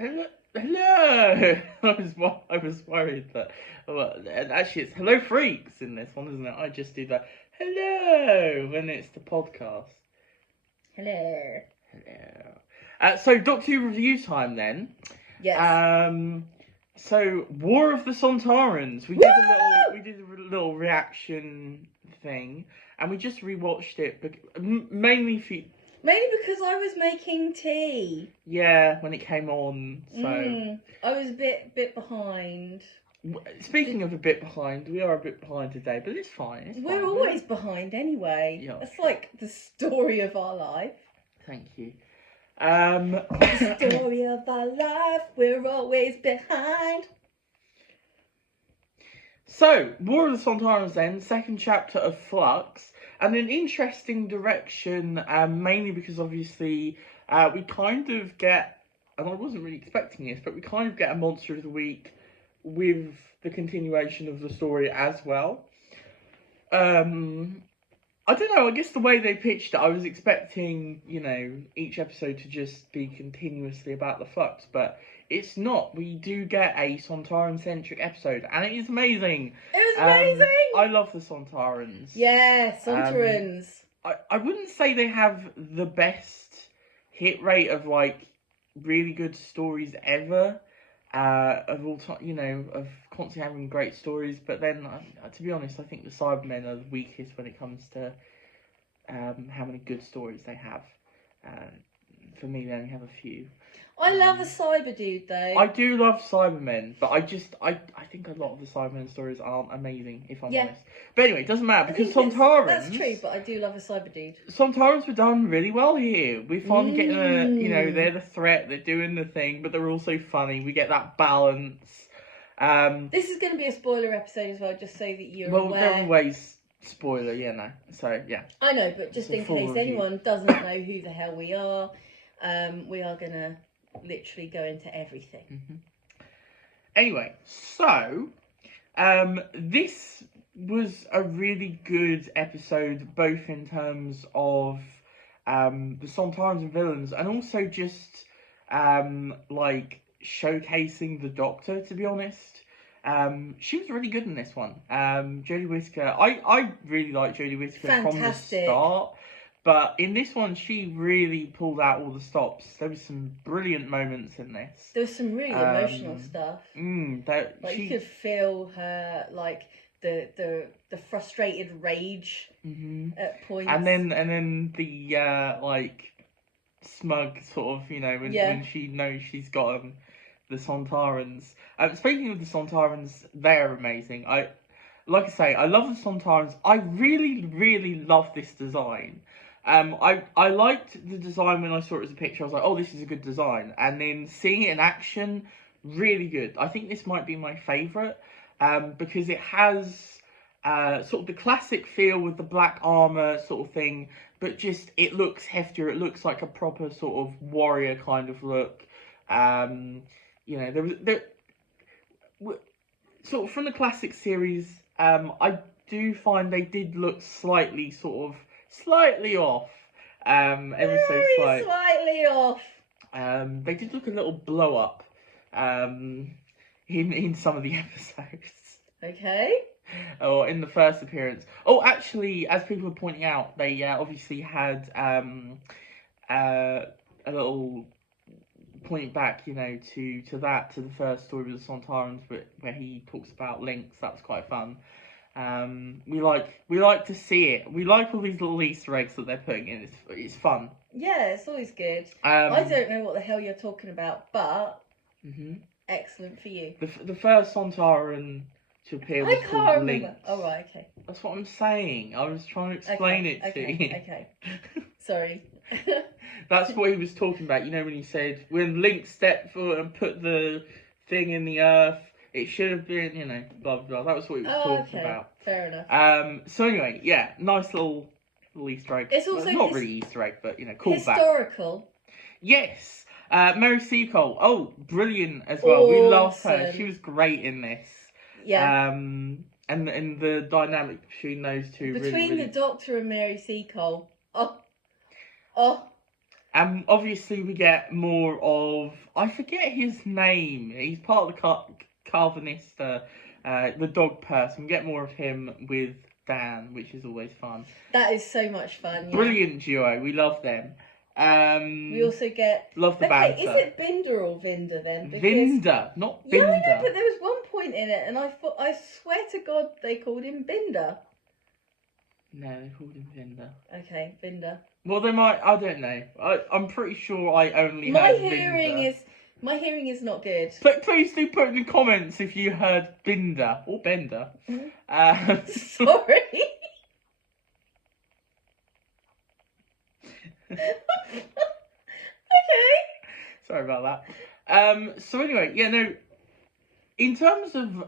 Hello. Hello. I was worried that. Well, and actually, it's hello freaks in this one, isn't it? I just do that hello when it's the podcast. Hello. Hello. So Doctor Who review time then. Yes. So War of the Sontarans. We did a little reaction thing, and we just rewatched it, mainly because I was making tea. Yeah, when it came on. So I was a bit behind. Speaking of a bit behind, we are a bit behind today, but it's fine. We're always behind anyway. Yeah, That's like the story of our life. Thank you. The story of our life, we're always behind. So, War of the Sontarans then, second chapter of Flux, and an interesting direction, mainly because obviously we kind of get, and I wasn't really expecting this, but we kind of get a Monster of the Week with the continuation of the story as well. I don't know, I guess the way they pitched it, I was expecting, each episode to just be continuously about the Flux, but it's not. We do get a Sontaran-centric episode, and it is amazing. It was amazing! I love the Sontarans. Yeah, Sontarans. I wouldn't say they have the best hit rate of, really good stories ever. Of all time, of constantly having great stories, but then, to be honest, I think the Cybermen are the weakest when it comes to how many good stories they have. For me, they only have a few. I love the Cyber dude, though. I do love Cybermen, but I think a lot of the Cybermen stories aren't amazing, if I'm honest. But anyway, it doesn't matter, because Sontarans... That's true, but I do love a Cyber dude. Sontarans were done really well here. We're finally getting they're the threat, they're doing the thing, but they're also funny. We get that balance. This is going to be a spoiler episode as well, just so that you're aware. Well, they're always spoiler, So, yeah. I know, but just in case anyone doesn't know who the hell we are going to literally go into everything. Mm-hmm. Anyway, so this was a really good episode, both in terms of the Sontarans and villains, and also just showcasing the Doctor. To be honest, she was really good in this one. Jodie Whittaker, I really like Jodie Whittaker from the start. But in this one, she really pulled out all the stops. There was some brilliant moments in this. There was some really emotional stuff. You could feel her, the frustrated rage at points. And then the smug sort of, when she knows she's got the Sontarans. Speaking of the Sontarans, they're amazing. I love the Sontarans. I really, really love this design. I liked the design when I saw it as a picture. I was like, oh, this is a good design. And then seeing it in action, really good. I think this might be my favourite because it has sort of the classic feel with the black armour sort of thing, but just it looks heftier. It looks like a proper sort of warrior kind of look. There sort of from the classic series, I do find they did look slightly off. Slightly off. They did look a little blow up in some of the episodes. Okay. Or in the first appearance. Oh, actually, as people are pointing out, they obviously had a little point back, to the first story with the Sontarans, where he talks about links. That was quite fun. We like to see it. We like all these little Easter eggs that they're putting in. It's fun. Yeah, it's always good. I don't know what the hell you're talking about, but excellent for you. The first Sontaran to appear was called Link. Oh right, okay. That's what I'm saying. I was trying to explain it to you. Okay. Sorry. That's what he was talking about. When he said when Link stepped forward and put the thing in the earth. It should have been, blah, blah, blah. That was what he was talking about. Fair enough. So anyway, yeah, nice little Easter egg. It's also not really Easter egg, but, callback. Historical. Yes. Mary Seacole. Oh, brilliant as well. Awesome. We love her. She was great in this. Yeah. And the dynamic between those two. Between really, the Doctor and Mary Seacole. Oh. And obviously we get more of, I forget his name. He's part of the Carvanista, the dog person. We get more of him with Dan, which is always fun. That is so much fun. Yeah. Brilliant duo. We love them. We also get love the banter. Is it Binder or Vinder then? Because... Vinder, not Binder. Yeah, I know, but there was one point in it, and I swear to God they called him Binder. No, they called him Vinder. Okay, Vinder. Well, they might. I don't know. I'm pretty sure I only heard Vinder. My hearing is not good. But please do put in the comments if you heard Binder or Bender. Mm-hmm. Sorry. Okay. Sorry about that. So anyway, yeah, no. In terms of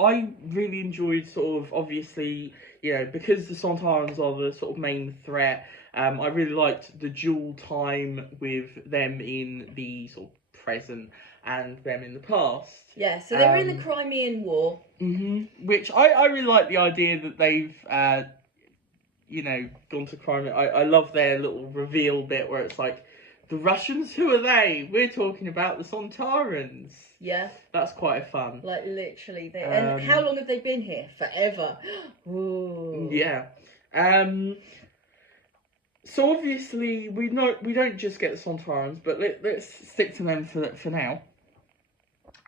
I really enjoyed sort of, obviously, you know, because the Sontarans are the sort of main threat. I really liked the dual time with them in the sort of present and them in the past. Yeah, so they were in the Crimean War. Mm-hmm. Which I really like the idea that they've, you know, gone to Crimea. I love their little reveal bit where it's like, the Russians, who are they? We're talking about the Sontarans. Yeah. That's quite fun. Like, literally. And how long have they been here? Forever. Ooh. Yeah. So obviously we don't just get the Sontarans, but let's stick to them for now.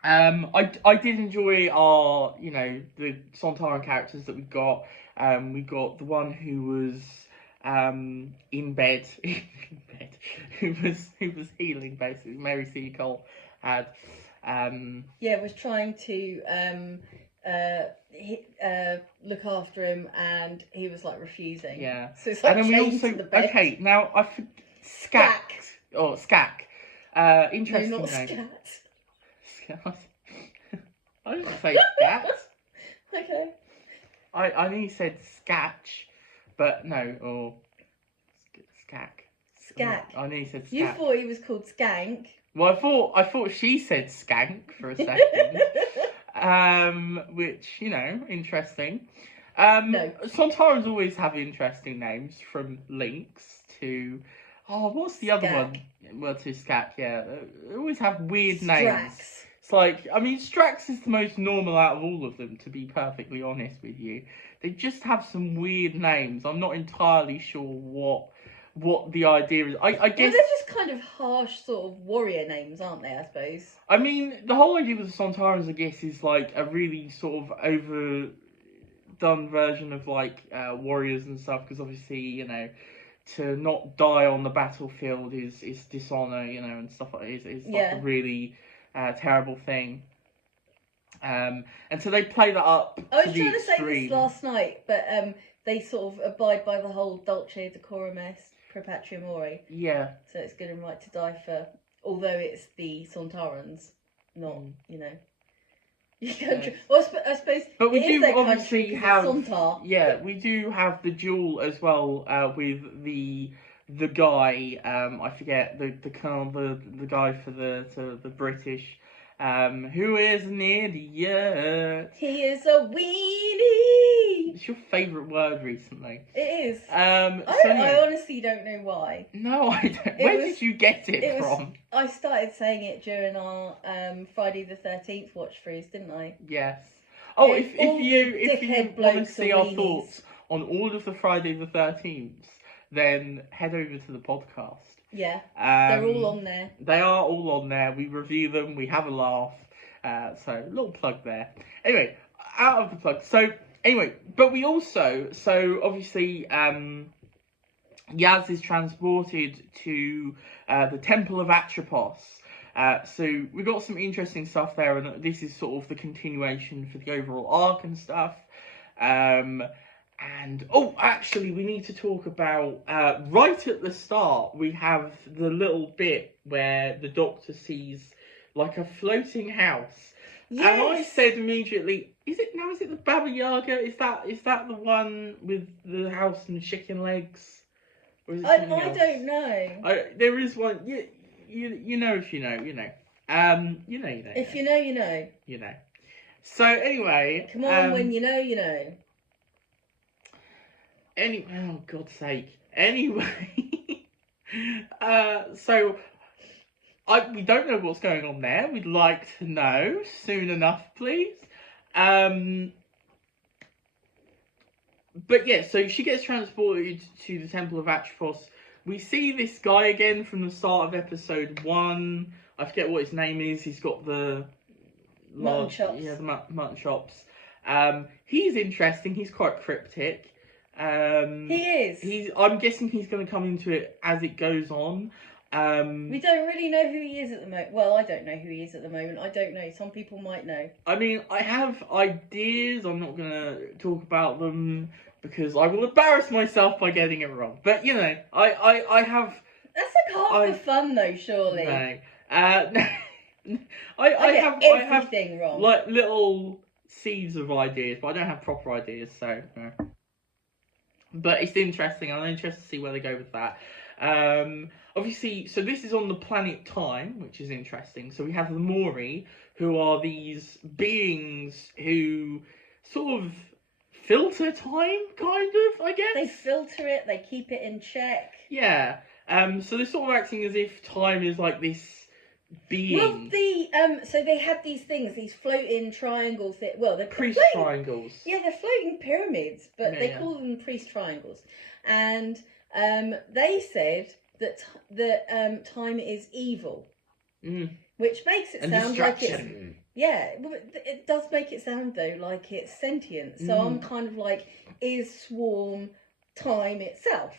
I did enjoy our, you know, the Sontaran characters that we got. We got the one who was in bed, who was healing basically. Mary C. Cole had was trying to look after him, and he was like refusing. Yeah. So it's like, and then we also to the bed. Okay, now Skak. Interesting no, not name. Scat. I didn't say Scat. Okay. I nearly said Skatch, but no, or Skak. Skak. I nearly said Skak. You thought he was called Skank. Well, I thought she said Skank for a second. Which, you know, interesting. No. Sontarans always have interesting names, from Lynx to... Oh, what's the other one? Well, to Skak, yeah. They always have weird names. It's like, I mean, Strax is the most normal out of all of them, to be perfectly honest with you. They just have some weird names. I'm not entirely sure what the idea is. I guess... Well, they're just kind of harsh sort of warrior names, aren't they, I suppose? I mean, the whole idea with the Sontarans, I guess, is like a really sort of overdone version of like warriors and stuff, because obviously, you know, to not die on the battlefield is dishonor, you know, and stuff like that. It's like a really terrible thing. And so they play that up to the extreme. I was trying to say this last night, but they sort of abide by the whole dulce decorum est pro patria mori. Yeah. So it's good and right to die for, although it's the Sontarans, not, you know. Well, I suppose. But we do obviously have. Sontar. Yeah, we do have the duel as well with the guy. I forget the colonel, the guy for the British. Who is an idiot? He is a weenie. It's your favourite word recently. It is. I honestly don't know why. No, I don't. Where did you get it from? I started saying it during our Friday the 13th watch throughs, didn't I? Yes. Oh, if you want to see our thoughts on all of the Friday the 13th, then head over to the podcast. Yeah, they're all on there. They are all on there. We review them. We have a laugh. So, little plug there. Anyway, out of the plug. So, anyway, but we also... So, obviously, Yaz is transported to the Temple of Atropos. So, we got some interesting stuff there. And this is sort of the continuation for the overall arc and stuff. And, oh, actually, we need to talk about, right at the start, we have the little bit where the Doctor sees, like, a floating house. Yes. And I said immediately, is it the Baba Yaga? Is that the one with the house and chicken legs? Or is it I don't know. There is one, you know if you know, you know. You know. If you know, you know. You know. So, anyway. Come on, when you know, you know. Oh, God's sake. Anyway, So we don't know what's going on there. We'd like to know soon enough, please. But yeah, so she gets transported to the Temple of Atrophos. We see this guy again from the start of episode 1. I forget what his name is. He's got the mutton chops. Yeah, the mutton chops. He's interesting. He's quite cryptic. He is. I'm guessing he's going to come into it as it goes on. We don't really know who he is at the moment. Well, I don't know who he is at the moment. I don't know. Some people might know. I mean, I have ideas. I'm not going to talk about them because I will embarrass myself by getting it wrong. But, you know, I have... That's like half the fun, though, surely. No. No. I have everything wrong. Like little seeds of ideas, but I don't have proper ideas, so... No. But it's interesting. I'm interested to see where they go with that. Obviously, so this is on the planet Time, which is interesting. So we have the Mori, who are these beings who sort of filter time, kind of, I guess. They filter it, they keep it in check. Yeah. So they're sort of acting as if time is like this being. Well, so they have these things, these floating triangles. They're priest triangles. Yeah, they're floating pyramids, but they call them priest triangles. And they said that time is evil, which makes it sound like it's it does make it sound though like it's sentient. So I'm kind of like, is Swarm time itself?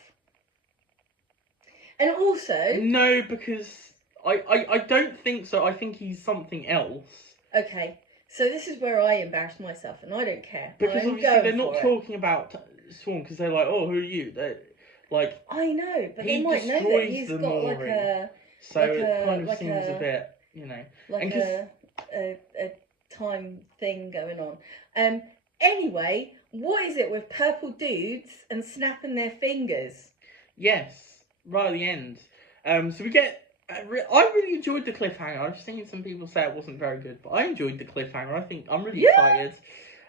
And also no, because I don't think so. I think he's something else. Okay, so this is where I embarrass myself, and I don't care. Because obviously they're not talking about Swarm because they're like, oh, who are you? They're like, I know, but they might know that he's got like a... So it kind of seems a bit, you know... Like a time thing going on. Anyway, what is it with purple dudes and snapping their fingers? Yes, right at the end. So we get... I really enjoyed the cliffhanger. I've seen some people say it wasn't very good, but I enjoyed the cliffhanger. I think I'm really excited.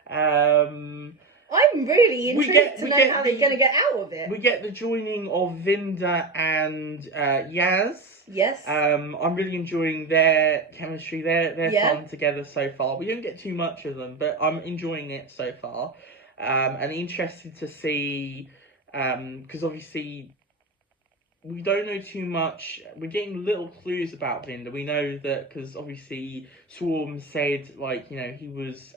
I'm really intrigued to know how they're going to get out of it. We get the joining of Vinda and Yaz. Yes. I'm really enjoying their chemistry. They're fun together so far. We don't get too much of them, but I'm enjoying it so far. And interested to see, because obviously we don't know too much. We're getting little clues about Vinda. We know that because obviously Swarm said, like, you know, he was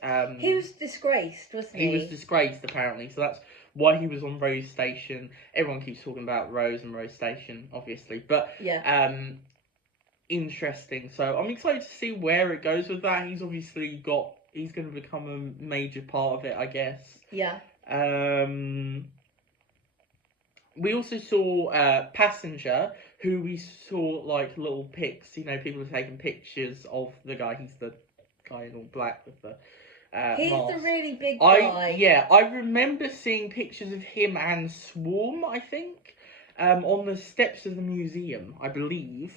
disgraced, wasn't he? He was disgraced, apparently. So that's why he was on Rose Station. Everyone keeps talking about Rose and Rose Station, obviously. But, interesting. So I'm excited to see where it goes with that. He's obviously he's going to become a major part of it, I guess. Yeah. We also saw Passenger, who we saw, like, little pics. You know, people are taking pictures of the guy. He's the guy in all black with the He's mask. the really big guy. I remember seeing pictures of him and Swarm, I think, on the steps of the museum, I believe.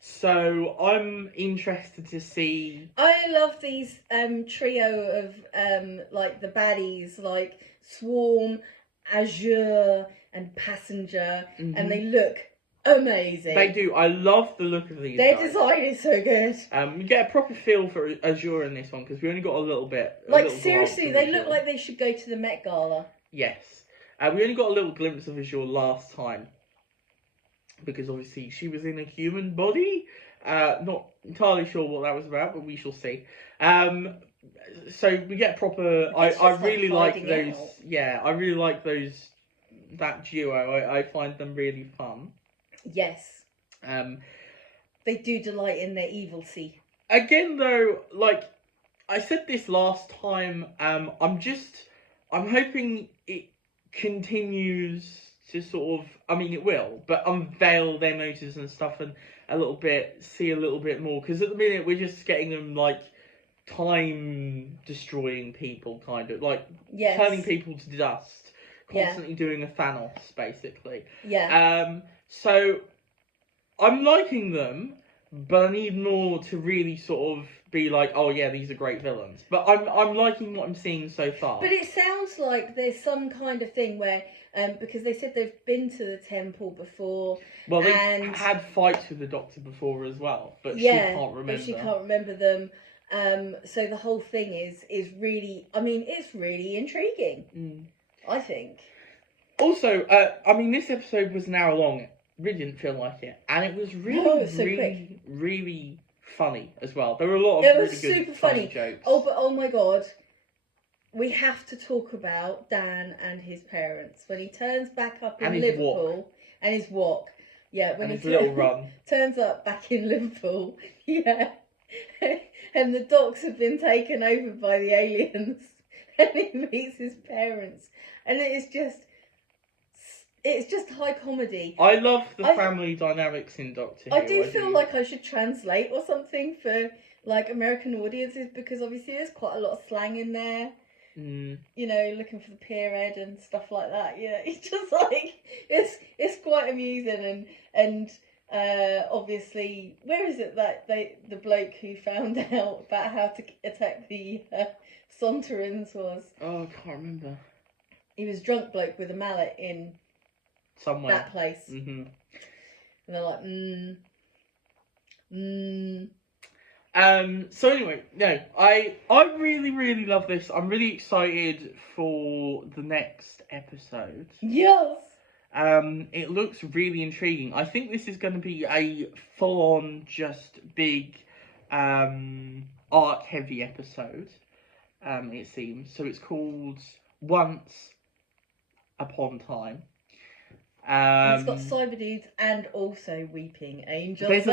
So I'm interested to see... I love these trio of, like, the baddies, like Swarm, Azure... and Passenger, and they look amazing. They do. I love the look of these Their guys. design is so good. We get a proper feel for Azure in this one, because we only got a little bit. Seriously, they look like they should go to the Met Gala. Yes. We only got a little glimpse of Azure last time, because obviously she was in a human body. Not entirely sure what that was about, but we shall see. So we get proper... I really like those... out. Yeah, I really like those... that duo. I find them really fun. Yes. They do delight in their evilcy. Again, though, like I said this last time, I'm hoping it continues to sort of, I mean it will, but unveil their motives and stuff and see a little bit more, because at the minute we're just getting them like time destroying people, kind of like turning people to dust. Constantly doing a Thanos, basically. Yeah. So I'm liking them, but I need more to really sort of be like, oh yeah, these are great villains. But I'm liking what I'm seeing so far. But it sounds like there's some kind of thing where, because they said they've been to the temple before. Well, they've had fights with the Doctor before as well, but she can't remember. But she can't remember them. So the whole thing is really, I mean, it's really intriguing. I think. Also, I mean, this episode was an hour long. It really didn't feel like it, and it was really, really funny as well. There were a lot of really good funny jokes. Oh my god. We have to talk about Dan and his parents when he turns back up in Liverpool and his walk. Yeah, when his little run turns up back in Liverpool. Yeah, and the docks have been taken over by the aliens, and he meets his parents, and it's just high comedy. I love the family dynamics in Doctor Who. I do feel like I should translate or something for like American audiences, because obviously there's quite a lot of slang in there. You know, looking for the period and stuff like that. Yeah, it's just like it's quite amusing, and obviously, where is it that the bloke who found out about how to attack the Sontarans was? Oh, I can't remember. He was a drunk bloke with a mallet in somewhere that place. And they're like, So anyway, no, I really, really love this. I'm really excited for the next episode. Yes. It looks really intriguing. I think this is going to be a full-on, just big, arc-heavy episode. It seems. So it's called Once Upon Time. It's got cyber dudes and also weeping angels. There's a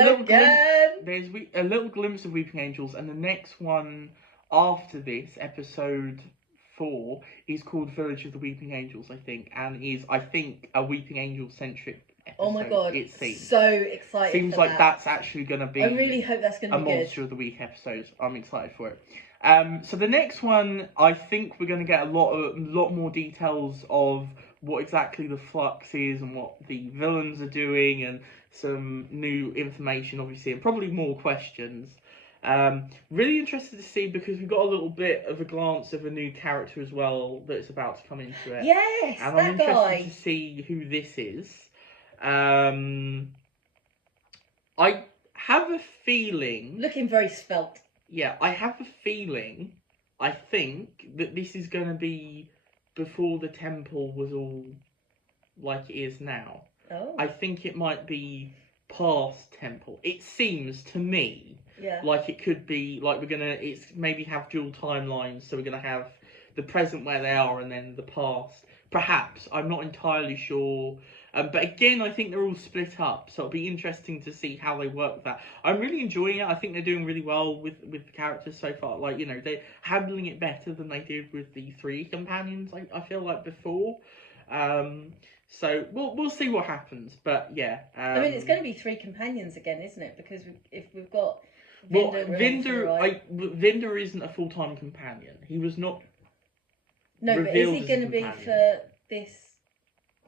little glimpse of weeping angels, and the next one after this, episode 4, is called Village of the Weeping Angels, I think, and is a weeping angel centric episode. Oh my god! It seems so excited. Seems for like that. That's actually going to be. I really hope that's going to be a Monster of the Week episode. I'm excited for it. So the next one, I think we're going to get a lot more details of what exactly the flux is and what the villains are doing, and some new information, obviously, and probably more questions. Really interested to see, because we've got a little bit of a glance of a new character as well that's about to come into it. Yes, and I'm interested to see who this is. I have a feeling... Looking very svelte. Yeah, I have a feeling, I think, that this is going to be before the temple was all like it is now. Oh. I think it might be past temple. It seems to me like it could be, like it's maybe have dual timelines, so we're going to have the present where they are and then the past. Perhaps. I'm not entirely sure. But again, I think they're all split up, so it'll be interesting to see how they work with that. I'm really enjoying it. I think they're doing really well with the characters so far. Like, you know, they're handling it better than they did with the 3 companions, I feel like, before. So we'll see what happens. But yeah. I mean, it's going to be 3 companions again, isn't it? Because if we've got Vinder isn't a full-time companion. He was not. No, but is he going to be for this?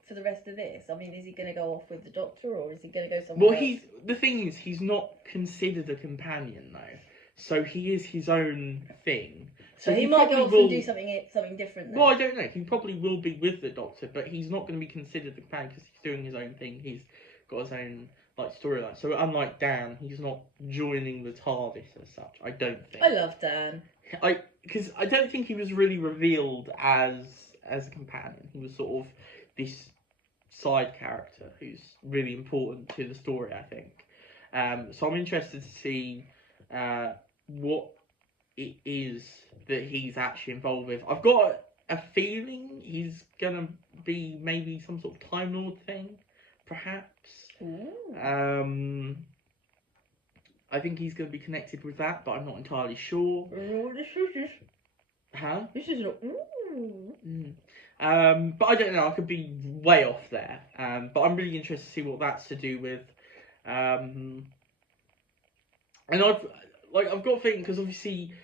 For the rest of this? I mean, is he going to go off with the Doctor, or is he going to go somewhere else? The thing is, he's not considered a companion, though. So he is his own thing. So he might go off and do something different then. Well, I don't know. He probably will be with the Doctor, but he's not going to be considered a companion because he's doing his own thing. He's got his own storyline. So unlike Dan, he's not joining the TARDIS as such. I don't think. I love Dan. Because I don't think he was really revealed as a companion. He was sort of this side character who's really important to the story, I think. So I'm interested to see what it is that he's actually involved with. I've got a feeling he's gonna be maybe some sort of Time Lord thing, perhaps. Ooh. I think he's going to be connected with that, but I'm not entirely sure. Huh? This is a ooh. But I don't know. I could be way off there. But I'm really interested to see what that's to do with. And I've got a feeling, because obviously,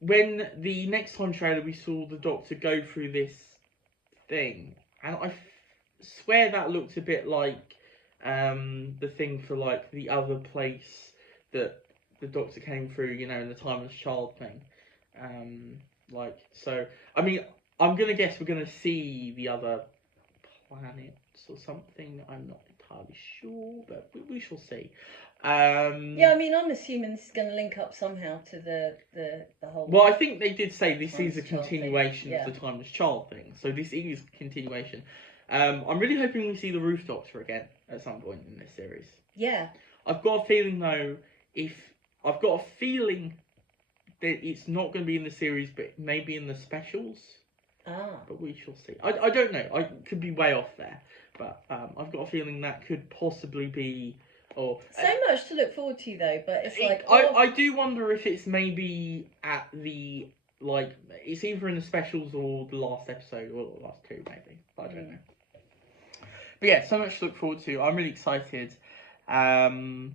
when the next time trailer we saw the Doctor go through this thing, and I swear that looked a bit like the thing for like the other place that the Doctor came through, you know, in the timeless child thing. Like, so I mean, I'm gonna guess we're gonna see the other planets or something. I'm not entirely sure, but we shall see. Yeah, I mean, I'm assuming this is going to link up somehow to the whole. Well, I think they did say this is a Timeless Child continuation thing. of Yeah. the Timeless Child thing, so this is continuation. I'm really hoping we see the Roof Doctor again at some point in this series. Yeah. I've got a feeling though, I've got a feeling that it's not going to be in the series, but maybe in the specials. But we shall see. I don't know. I could be way off there, but I've got a feeling that could possibly be. Or so much to look forward to though, but it's like I do wonder if it's maybe at the like it's either in the specials or the last episode or the last two maybe. But I don't know. But yeah, so much to look forward to. I'm really excited. I mean,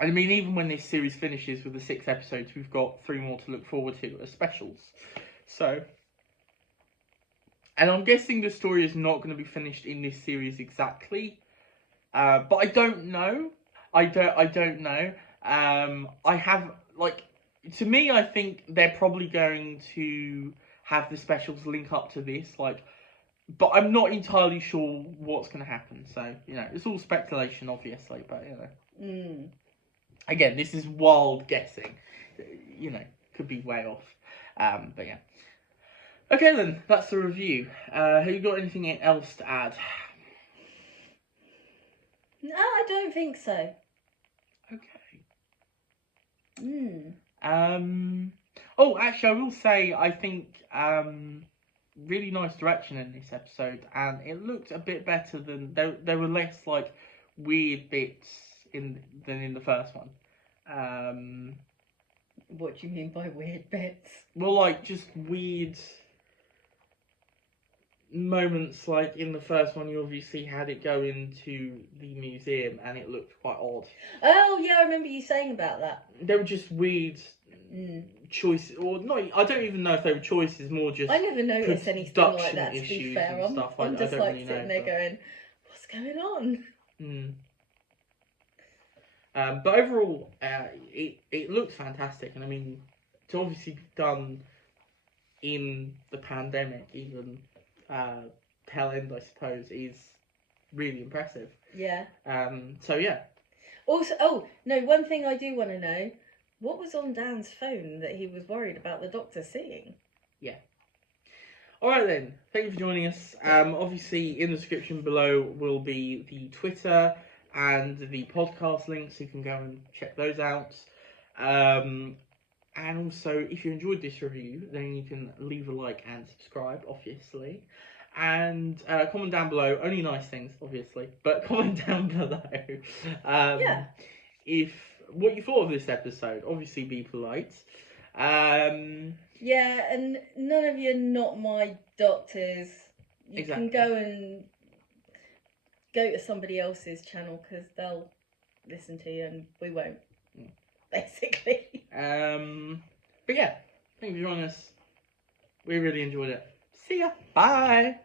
even when this series finishes with the 6 episodes, we've got 3 more to look forward to as specials. So, and I'm guessing the story is not going to be finished in this series exactly. But I don't know. I don't know. I have like to me, I think they're probably going to have the specials link up to this, like, but I'm not entirely sure what's going to happen. So you know, it's all speculation, obviously. But you know, again, this is wild guessing. You know, could be way off. But yeah. Okay then, that's the review. Have you got anything else to add? No, I don't think so. Okay. Oh, actually, I will say I think really nice direction in this episode, and it looked a bit better than there were less like weird bits than in the first one. What do you mean by weird bits? Well, like just weird moments. Like in the first one, you obviously had it go into the museum, and it looked quite odd. Oh yeah, I remember you saying about that. They were just weird choices, or not. I don't even know if they were choices. More just I never noticed anything like that. To be fair, I'm just like really sitting there going, "What's going on?" But overall, it looks fantastic, and I mean, it's obviously done in the pandemic, even tail end, I suppose, is really impressive. Yeah. So yeah. Also, oh no, one thing I do want to know: what was on Dan's phone that he was worried about the Doctor seeing? Yeah. All right then. Thank you for joining us. Obviously, in the description below will be the Twitter and the podcast links. You can go and check those out. And also, if you enjoyed this review, then you can leave a like and subscribe, obviously. And comment down below. Only nice things, obviously, but comment down below. Yeah. If what you thought of this episode. Obviously, be polite. Yeah, and none of you are not my doctors. You can go to somebody else's channel because they'll listen to you and we won't. Basically. But yeah, thank you for joining us. We really enjoyed it. See ya. Bye.